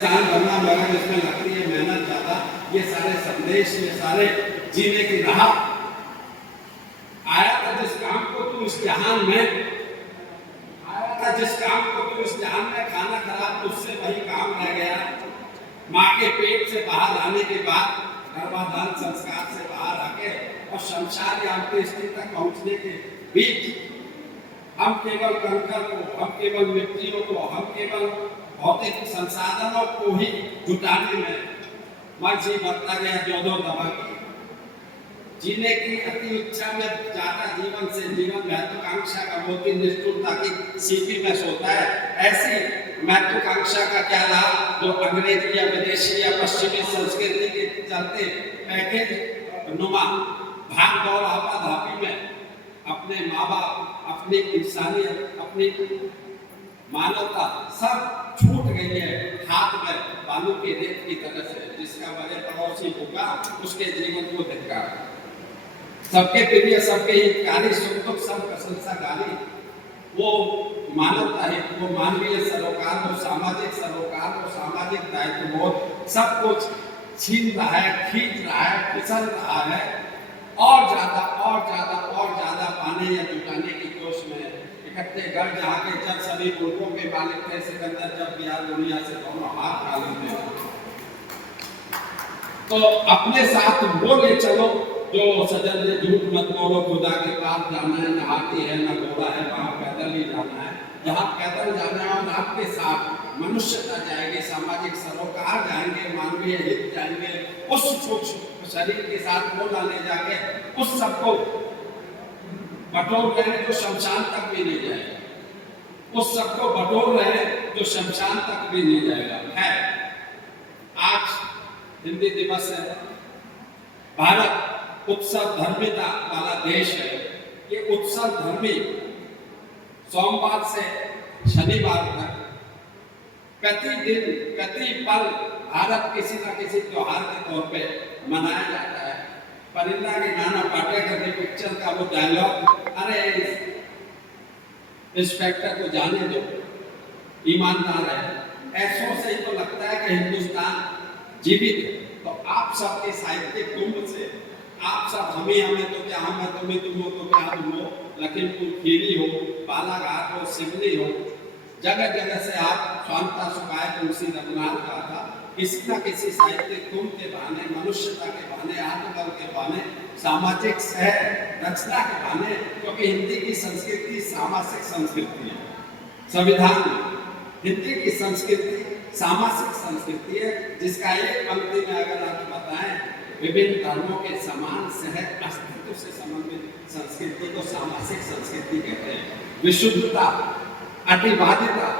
इंसान बनना मगर इसमें लगती है मेहनत ज्यादा। ये सारे संदेश, ये सारे जीने की राह। आया था जिस काम को तू इस जहान में, आया था जिस काम को तू इस जहान में, खाना खराब तुझसे वही काम रह गया। माँ के पेट से बाहर आने के बाद, गर्भाधान संस्कार से बाहर आके और शमशान या अंत्येष्टि तक पहुंचने के बीच हम केवल कंकर को, हम केवल व्यक्तियों को, हम केवल भौतिक संसाधनों को ही जुटाने में मर्जी बढ़ता गया। जो दबा की जीने की अति इच्छा में जाता जीवन से जीवन, महत्वाकांक्षा का मोती निष्ठुरता की सीपी में सोता है। ऐसी महत्वाकांक्षा का क्या लाभ जो अंग्रेजी या विदेशी या पश्चिमी संस्कृति के चलते पैकेज नुमा भाग दौड़ आपाधापी में अपने माँ बाप, अपनी इंसानियत, अपनी मानवता सब छूट गई है हाथ में बालू के रेत की तरह से। जिसका बड़े पड़ोसी होगा उसके जीवन को धिक्कार। सबके प्रिय, सबके हितकारी, सुख दुख सब प्रशंसा गाली। वो मानवता है, वो मानवीय सरोकार, वो सामाजिक सरोकार, वो सामाजिक दायित्वबोध सब कुछ छीन रहा है, खींच रहा है, फिसल रहा है। और ज्यादा और ज्यादा और ज्यादा पाने या जुटाने की जोश में इकट्ठे घर जहाँ के जब सभी मुल्कों के मालिक थे सिकंदर, जब बिहार दुनिया से दोनों हाथ खा लेते तो अपने साथ वो ले चलो जो सजन ने झूठ मत बोलो, खुदा के पास जाना है, न हाथी है न घोड़ा है, वहां पैदल ही जाना है। जहाँ पैदल जाना है और आपके साथ मनुष्यता जाएगी, सामाजिक सरोकार जाएंगे, मानवीय हित जाएंगे। उस शरीर के साथ वो ना ले जाके उस सबको बटोर रहे जो शमशान तक भी नहीं जाएगा, उस सबको बटोर रहे जो शमशान तक भी नहीं जाएगा। है आज हिंदी दिवस है। भारत उत्सव धर्मिता वाला देश है। ये उत्सव धर्मी सोमवार से शनिवार तक प्रतिदिन प्रति पल भारत किसी न किसी त्योहार के तौर पे मनाया जाता है। परिंदा के गाना पाटेकर की पिक्चर का वो डायलॉग, अरे इंस्पेक्टर को जाने दो, ईमानदार है, ऐसों से ही तो लगता है कि हिंदुस्तान जीवित है। तो आप सबके साहित्यिक कुंभ से आप सब हमें तो क्या हम, तुम्हें तुम हो तो क्या तुम हो, लखीमपुर खीरी हो, बालाघाट हो, सिवनी हो, जगह जगह से आप स्वांता सुखाए तुलसी रघुनाथ का था। किसी न किसी साहित्यिक कुंभ के बहाने, मनुष्यता के बहाने, आत्मबल के बहाने, सामाजिक सह रचना के बहाने, क्योंकि हिंदी की संस्कृति सामाजिक संस्कृति है। संविधान हिंदी की संस्कृति सामाजिक संस्कृति है, जिसका एक पंक्ति में अगर आप बताएं, विभिन्न धर्मों के समान सह अस्तित्व से संबंधित संस्कृति को सामाजिक संस्कृति कहते हैं। विशुद्धता, अतिवादिता,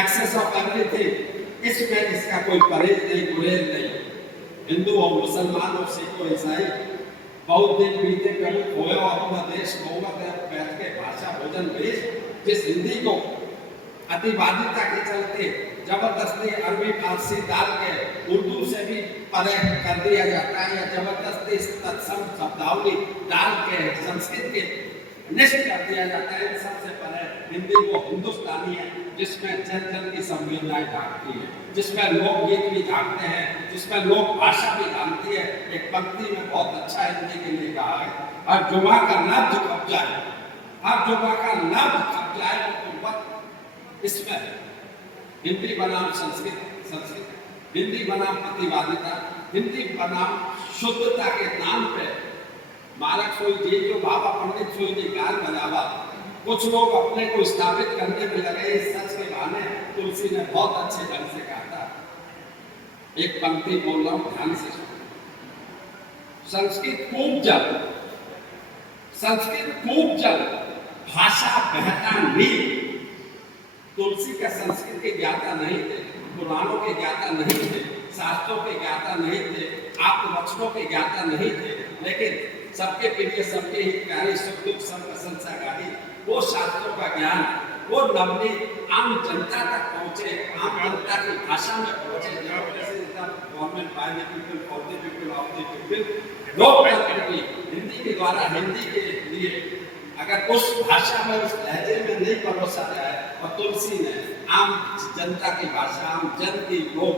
एक्सेस ऑफ एवरीथिंग, इसमें इसका कोई परहेज नहीं, गुरेज नहीं। हिंदू हो, मुसलमान हो, सिख हो, ईसाई, बहुत दिन बीते प्रमुख होए अपना देश बहुमत बैठ के भाषा भोजन भेज। जिस हिंदी को अतिवादिता के चलते जबरदस्ती अरबी फारसी डाल के उर्दू से भी परे कर दिया जाता है, या जबरदस्ती तत्सम शब्दावली डाल के संस्कृत के निष्ठ कर दिया जाता है, इन सबसे परे हिंदी वो हिंदुस्तानी है, जिसमें जन जन की संवेदनाएं जागती है, जिसमें लोकगीत भी जागते हैं, जिसमें लोक भाषा भी जानती है। एक पंक्ति में बहुत अच्छा हिंदी के लिए कहा है, हर जुमा का लफ्ज खप जाए, हर जुमा का लफ्ज खप जाए वो कुव्वत इसमें। हिंदी बनाम संस्कृत, हिंदी बनाम अतिवादिता, हिंदी बनाम शुद्धता के नाम पे मालक सोई जी जो बाबा पंडित सोई जी गाल बजावा। कुछ लोग अपने को स्थापित करने में लगे इस सच के बहाने। तुलसी ने बहुत अच्छे ढंग से कहा था, एक पंक्ति बोल रहा हूं, ध्यान से सुनो। संस्कृत खूब जल, संस्कृत खूब जल, भाषा बहता नील। तुलसी का संस्कृत के ज्ञाता नहीं थे, पुराणों के ज्ञाता नहीं थे, शास्त्रों के ज्ञाता नहीं थे, आत्मवचनों के ज्ञाता नहीं थे, लेकिन सबके प्रिय, सबके हितकारी, सुख दुख सब प्रशंसा गाली। वो शास्त्रों का ज्ञान वो नवनीत आम जनता तक पहुंचे, आम जनता की भाषा में पहुंचे। Government by the people, for the people, of the people, लोकतंत्र की हिंदी के द्वारा हिंदी के लिए अगर उस भाषा में, उस लहजे में नहीं परोसा जाए, और तुलसी ने आम जनता की भाषा, आम जन की लोक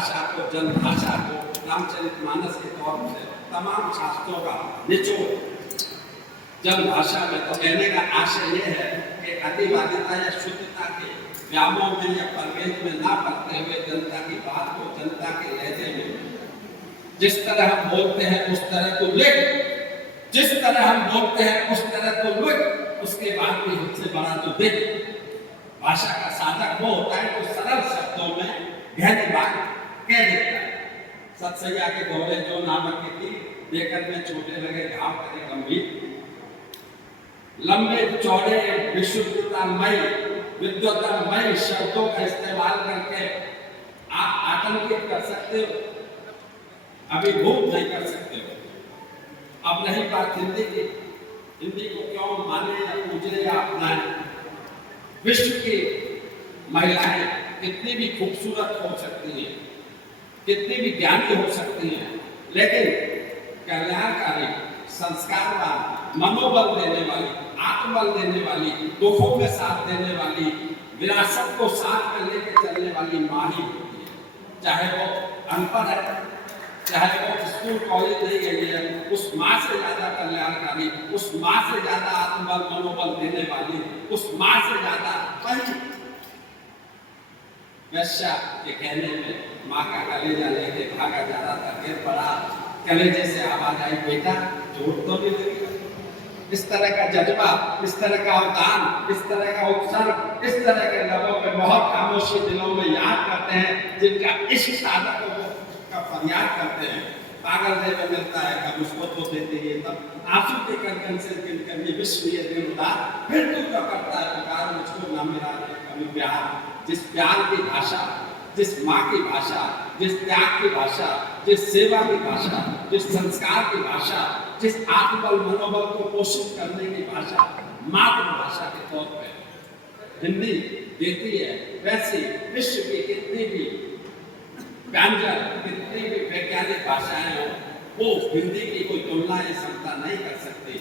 भाषा को, जन भाषा को रामचरितमानस के तौर से तमाम शास्त्रों का निचोड़ जन भाषा में। तो कहने का आशय यह है कि अतिवादिता या शुद्धता के व्यामोह में या परवेज में ना पड़ते हुए जनता की बात को जनता के लहजे में जिस तरह हम बोलते हैं उस तरह तो लिख, जिस तरह हम बोलते हैं उस तरह तो लिख, उसके बाद भी हमसे बड़ा तो देख। भाषा का साधक वो होता है जो सरल शब्दों में गहरी बात कह देता है। सतसैया के दोहरे जो नामक की देकर में छोटे लगे घाव करे गंभीर, लंबे चौड़े विशुद्धतामय विद्वतामय शब्दों का इस्तेमाल करके आप आतंकित कर सकते हो, अभिभूत नहीं कर सकते हो। अब नहीं बात हिंदी की, हिंदी को क्यों माने या पूजे या अपनाए। विश्व की महिलाएं कितनी भी खूबसूरत हो सकती हैं, कितनी भी ज्ञानी हो सकती हैं, लेकिन कल्याणकारी, संस्कारवान, मनोबल देने वाली, आत्मबल देने वाली, दुखों में साथ देने वाली, विरासत को साथ में लेकर चलने वाली माँ ही होती है। चाहे वो अनपढ़ है, चाहे वो स्कूल कॉलेज नहीं गई है, उस माँ से ज्यादा कल्याणकारी, उस माँ से ज्यादा आत्मबल मनोबल देने वाली, उस माँ से ज्यादा वही वैश्या के कहने में माँ का कलेजा लेके भागा जा रहा था, गिर पड़ा, कलेजे से आवाज आई, बेटा चोट तो नहीं लगी। इस तरह का जज्बा, इस तरह का अवदान, इस तरह का उत्सर्ग, इस तरह के लोगों पे बहुत खामोशी दिलों में याद करते हैं, जिनका इश्क साधकों का फरियाद करते हैं। पागल देव में मिलता है, कब उसको तो देते हैं, तब आंसू के कंकन से गिनकर ये विश्व ये दिन उदार, फिर तू क्या करता है पुकार मुझको ना मेरा कभी प्यार। जिस प्यार की भाषा, जिस माँ की भाषा, जिस त्याग की भाषा, जिस सेवा की भाषा, जिस संस्कार की भाषा, जिस आत्मबल मनोबल को पोषित करने की भाषा मातृभाषा के तौर पे हिंदी देती है, वैसे विश्व की कितनी भी व्यंजन, कितनी भी वैज्ञानिक भाषाएं हो, वो हिंदी की कोई तुलना या क्षमता नहीं कर सकती।